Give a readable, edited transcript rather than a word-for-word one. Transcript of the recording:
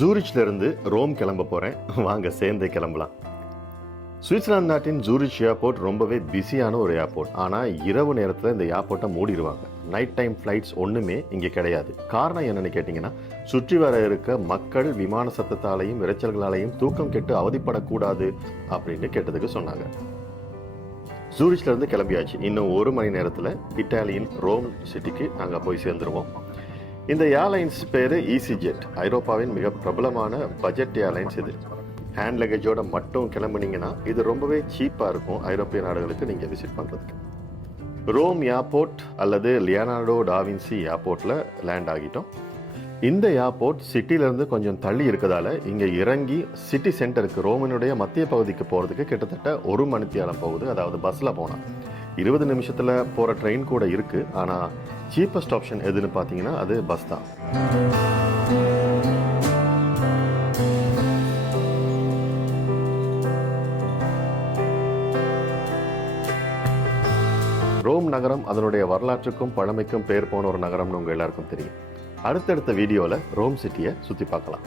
ஜூரிச்சிலிருந்து Rome கிளம்ப போகிறேன். வாங்க சேர்ந்தே கிளம்பலாம். சுவிட்சர்லாந்து நாட்டின் ஜூரிச் ஏர்போர்ட் ரொம்பவே பிஸியான ஒரு ஏர்போர்ட். ஆனால் இரவு நேரத்தில் இந்த ஏர்போர்ட்டை மூடிடுவாங்க. நைட் டைம் ஃப்ளைட்ஸ் ஒன்றுமே இங்கே கிடையாது. காரணம் என்னன்னு கேட்டிங்கன்னா, சுற்றி வர இருக்க மக்கள் விமான சத்தத்தாலையும் இரைச்சல்களாலையும் தூக்கம் கெட்டு அவதிப்படக்கூடாது அப்படின்னு கேட்டதுக்கு சொன்னாங்க. ஜூரிச்லேருந்து கிளம்பியாச்சு. இன்னும் 1 மணி நேரத்தில் இட்டாலியின் ரோம் சிட்டிக்கு நாங்கள் போய் சேர்ந்துருவோம். இந்த ஏர்லைன்ஸ் பேர் ஈசிஜெட். ஐரோப்பாவின் மிக பிரபலமான பட்ஜெட் ஏர்லைன்ஸ் இது. ஹேண்ட் லக்கேஜோட மட்டும் கிளம்புனீங்கன்னா இது ரொம்பவே சீப்பாக இருக்கும் ஐரோப்பிய நாடுகளுக்கு நீங்கள் விசிட் பண்ணுறதுக்கு. ரோம் ஏர்போர்ட் அல்லது லியோனார்டோ டாவின்சி ஏர்போர்ட்டில் லேண்ட் ஆகிட்டோம். இந்த ஏர்போர்ட் சிட்டியிலேருந்து கொஞ்சம் தள்ளி இருக்கிறதால இங்கே இறங்கி சிட்டி சென்டருக்கு ரோமினுடைய மத்திய பகுதிக்கு போகிறதுக்கு கிட்டத்தட்ட 1 மணித்தியாலம் போகுது. அதாவது பஸ்ஸில் போனால் 20 நிமிஷத்தில் போகிற ட்ரெயின் கூட இருக்குது. ஆனால் சீப்பஸ்ட் ஆப்ஷன் எதுன்னு பார்த்தீங்கன்னா அது பஸ் தான். ரோம் நகரம் அதனுடைய வரலாற்றுக்கும் பழமைக்கும் பேர் போன ஒரு நகரம்னு உங்கள் எல்லாருக்கும் தெரியும். அடுத்தடுத்த வீடியோவில் ரோம் சிட்டியை சுற்றி பார்க்கலாம்.